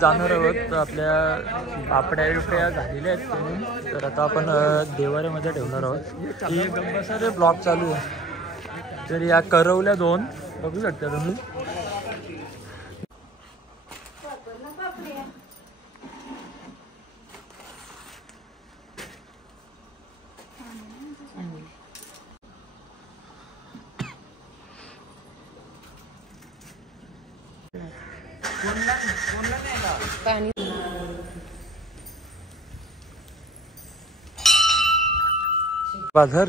जाणार आहोत. आपल्या पापड्या बिपड्या झालेल्या आहेत म्हणून, तर आता आपण देवाऱ्यामध्ये ठेवणार आहोत. ही गंबासारे ब्लॉग चालू आहे. तर या करवल्या 2 बघू शकता तुम्ही. बाजार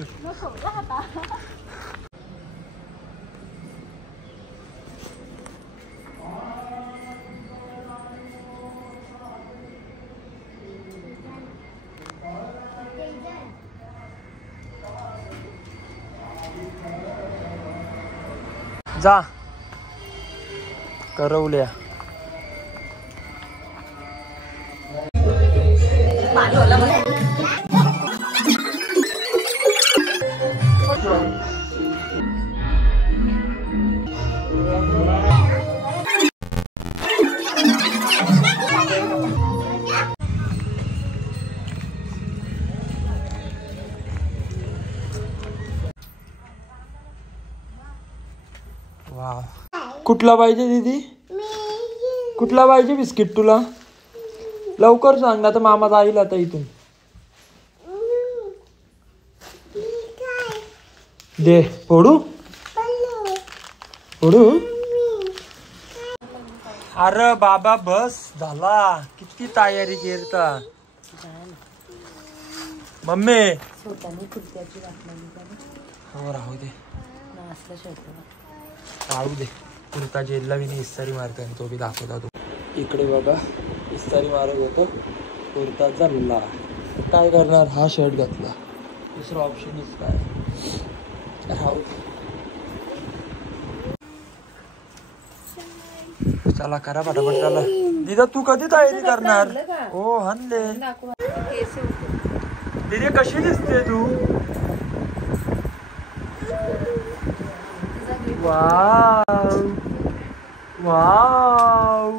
जा करवल्या. वाव. कुठला पाहिजे दीदी? कुठला पाहिजे बिस्किट तुला? लवकर सांग, आता मामा जाईल आता इथून. दे फोडू फोडू. अरे बाबा बस झाला, किती तयारी करता मम्मी. हो राहू दे राहू दे. कुर्ता जेलला मी इस्तारी मारतो आणि तो बी दाखवता तो. इकडे बघा इस्तारी मारत होतो, कुर्ता चालला. काय करणार, हा शर्ट घातला, दुसरा ऑप्शनच काय. राहू चला करा पटापट चला. दिदा तू कधी तयारी करणार? हो हनले दिदी कशी दिसते तू? Wow wow.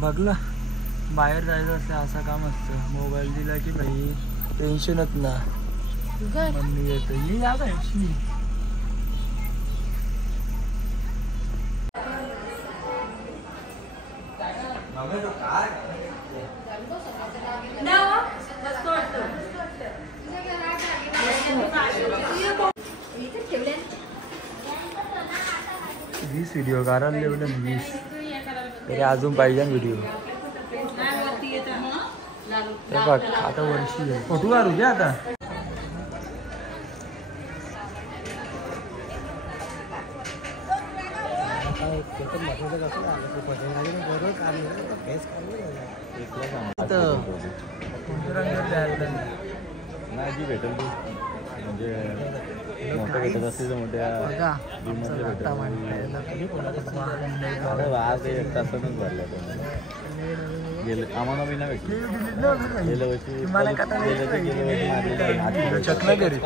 बघला बाहेर जायचं असतं असं काम असतं. मोबाईल दिला की भाई टेन्शनच ना. मम्मी येतो ही या अशी. वीस व्हिडिओ कारण लेवलं 20 तरी अजून पाहिजे व्हिडिओ. ते बघ आता वर्षी फोटो काढू घ्या आता. भेटेल म्हणजे मोठं भेटत असते तर मोठ्या आज एक तासानच भरला गेलं आम्हाला बी नाही भेटलं. गेल्या वर्षी चकना घरी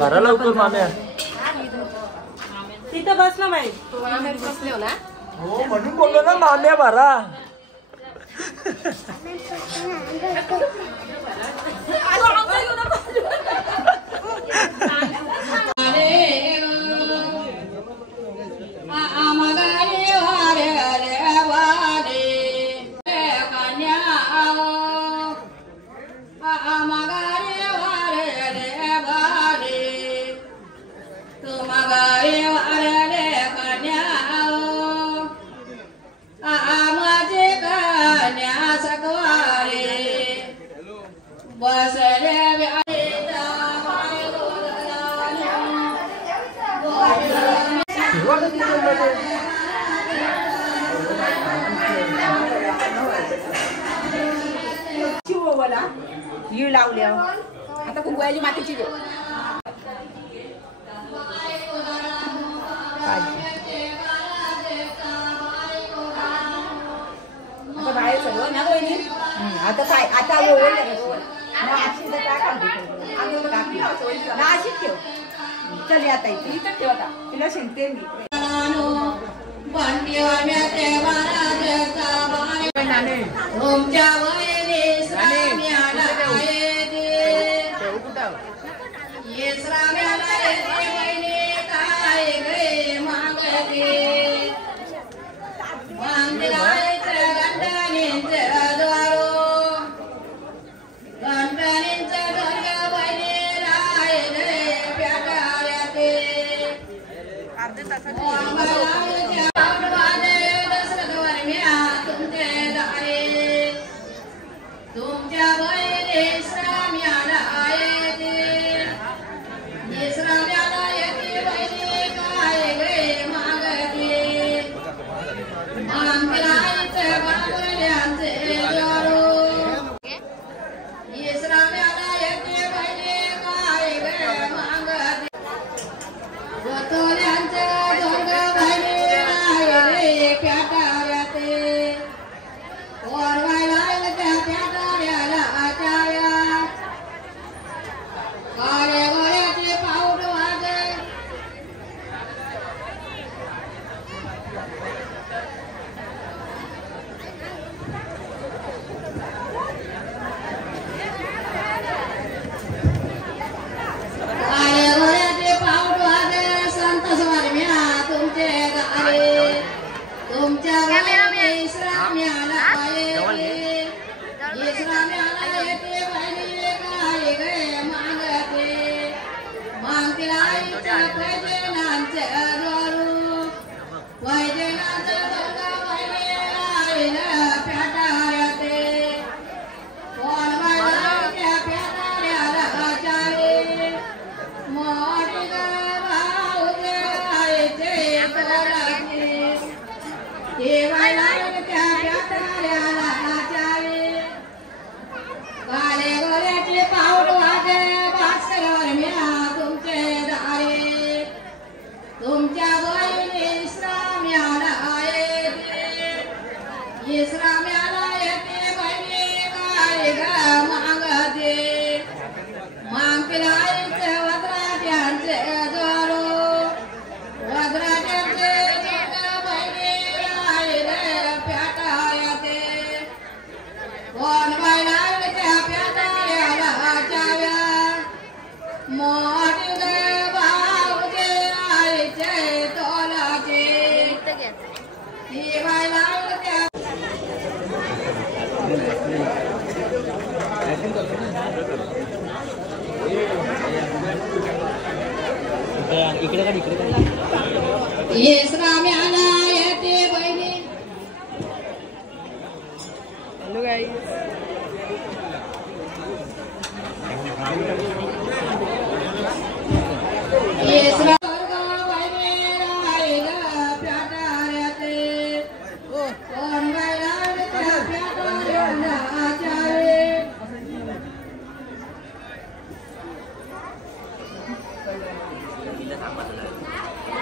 भरा लवकर माम्या. तिथं बसला माहिती बसले ना. हो म्हणून बोललो ना माम्या भरा. यू लावल्या आता कुंकवाची मातीची दे. आता बाहेर सगळं ना बहिणी. आता काय आता अशीच ठेव. चल आता इथं ठेव. आता तिला शिंकते मी. येस राम्याला येते बहिणी. हॅलो गाईस. येस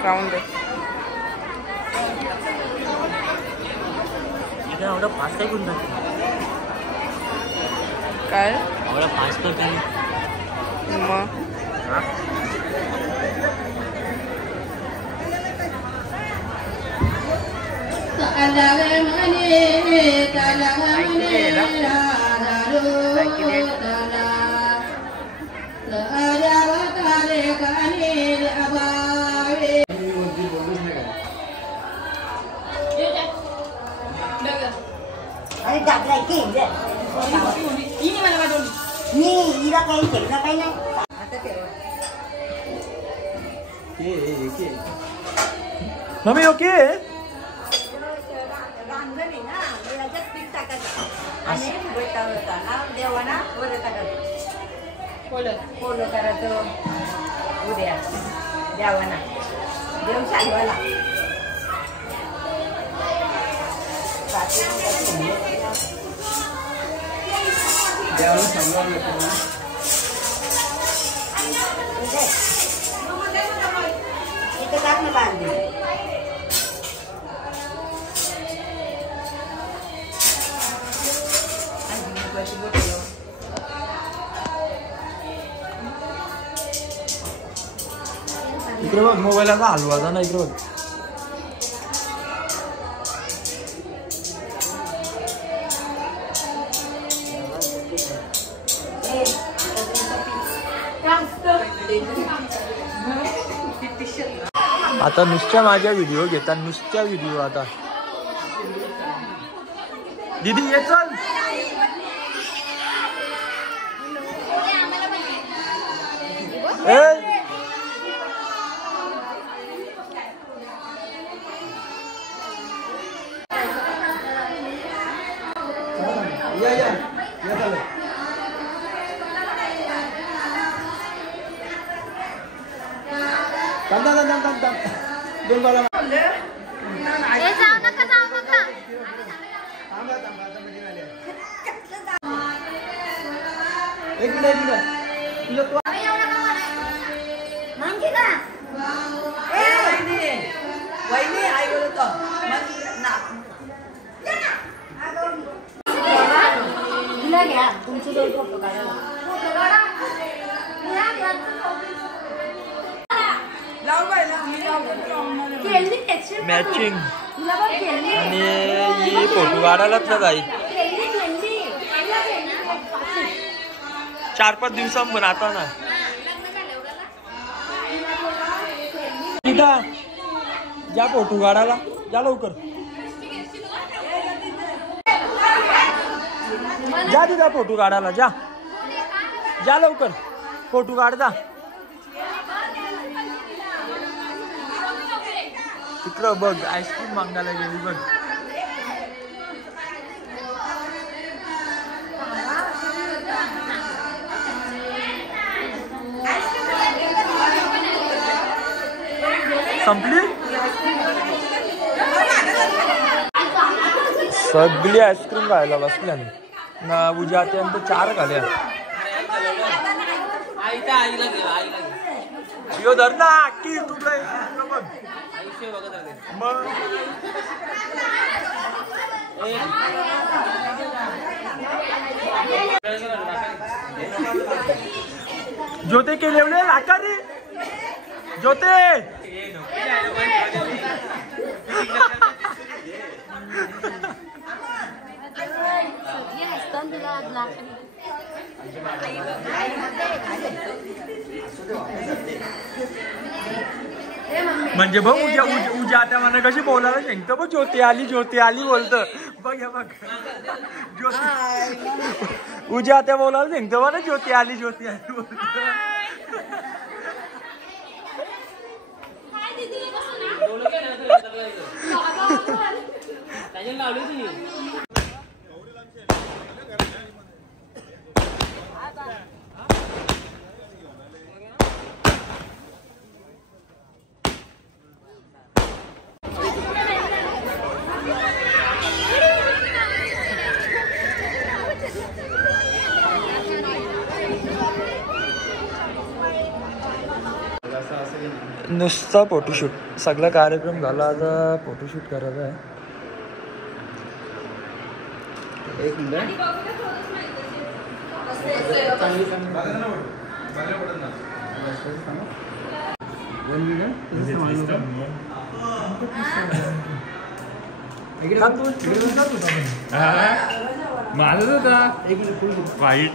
राऊंड दे. एवढा फास्ट काय करून काय एवढा फास्ट काय मग अलग मने तलग मने राधारो तला लहरावतारे काने अभावे अरे टाकलाय की हिने मला वाटवली मी हिला काही केलं काही नाही आता ते मम्मी ओके रांगण आहे ना याच्यात पीठ टाकायचं आणि उभं होता ना देवाना वर टाकायचं पोलं करायचं उद्या देवाना देव शालवाला देवाला सांभाळून येतो ना. इथं टाक ना बांधली इकडे बघ मोबाईलचा हलवाचा ना इकडे बघ आता नुसत्या माझ्या व्हिडिओ घेतात नुसत्या व्हिडिओ आता दीदी ये चल ए दोन बाला एक मिनिट वहिनी आई बोलतो तुला घ्या तुमची दोन फोटो काढा मॅचिंग आणि ही फोटो काढायलाच ना जाईल 4-5 दिवसांपर आता ना या फोटो काढायला जा लवकर जा तिथं फोटो काढायला जा जा लवकर फोटो काढ जा तिकडं बघ आईस्क्रीम मागायला गेली बघ संपली सगळी आईस्क्रीम खायला बसल्या ना उद्या अत्यंत 4 खाल्या यो धर ना की तुला बघ मग ज्योते केले लाका रे ज्योते म्हणजे बघ उद्या आता मला कशी बोलायला सांगतो बघ ज्योती आली बोलतं बघ हे बघ ज्योती उद्या आता बोलायला सांगतो बघ ना ज्योती आली बोलतं नुसता फोटोशूट सगळा कार्यक्रम झाला आता फोटोशूट करायचा आहे एक मिनिट माझच होता वाईट.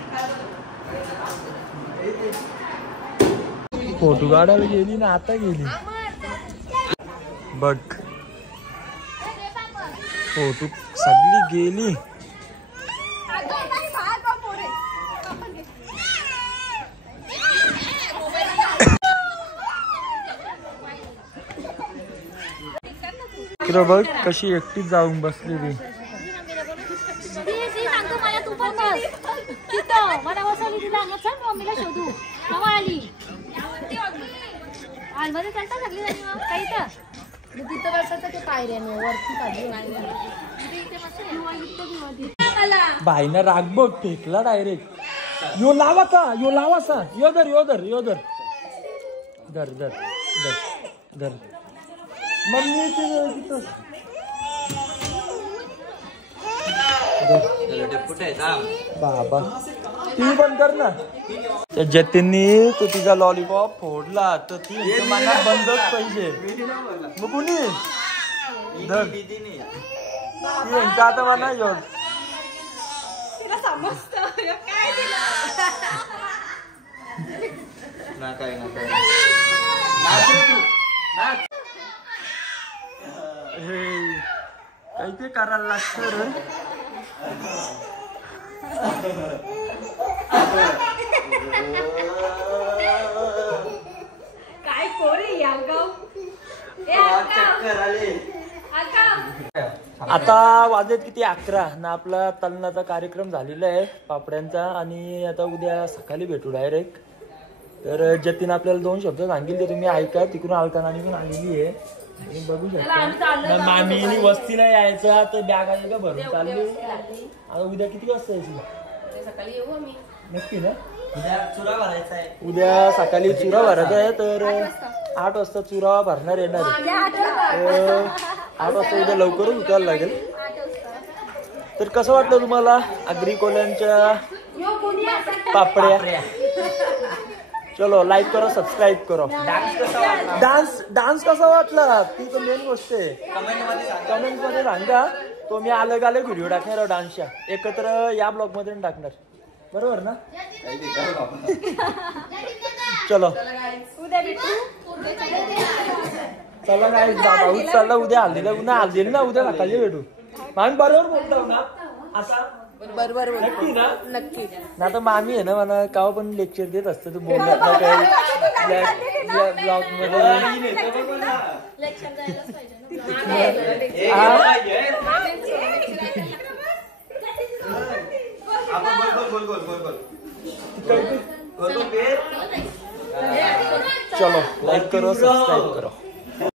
फोटो काढायला गेली ना आता गेली बघ. फोटो सगळी गेली. इकडं बघ कशी एकटीच जाऊन बसली ती. बाईना राग बघ फेकला डायरेक्ट. यो लावाचा यो लावाचा यो धर यो धर यो धर धर धर धर धर. मम्मी बाबा ती पण कर ना. त्या जतीननी तो तिचा लॉलीपॉप फोडला तर ती मला बंदच पाहिजे. मग कुणी धर ती आता म्हणा यो काही ते करायला लागतं रे. काय पोरी आता वाजत किती 11 ना. आपला तलनाचा कार्यक्रम झालेला आहे पापड्यांचा आणि आता उद्या सकाळी भेटू डायरेक्ट. तर जतीन आपल्याला 2 शब्द सांगेल ते तुम्ही ऐका. तिकडून अलकाना पण आलेली आहे बघू शकता. मामी वस्तीला यायचं तर बॅग आहे का भरून चालली. आता उद्या किती वाजता यायची सकाळी येऊ आम्ही नक्की ना. उद्या चुरा भरायचा आहे. उद्या सकाळी चुरा भरायचा आहे तर 8 वाजता चुरा भरणार येणार आहे. 8 वाजता उद्या लवकरच उठायला लागेल. तर कसं वाटलं तुम्हाला अग्रिकोल्यांच्या पापड्या. चलो लाईक करो सबस्क्राईब करो. डान्स कसा वाटला ती तर मेन गोष्ट आहे. कमेंट मध्ये सांगा. तो मी अलग अलग व्हिडिओ टाकणार डान्सच्या एकत्र या ब्लॉग मध्ये टाकणार. बरोबर ना. चलो चला काय बाबा चालला उद्या हल्दीला ना उद्या सकाळी भेटू. मामी बरोबर बोलतो ना आता. बरोबर नक्की ना. नक्की ना तर मामी आहे ना मला काव पण लेक्चर देत असतं तू बोलत ना काही ब्लॉग मध्ये. चलो लाईक करो सबस्क्राईब करो.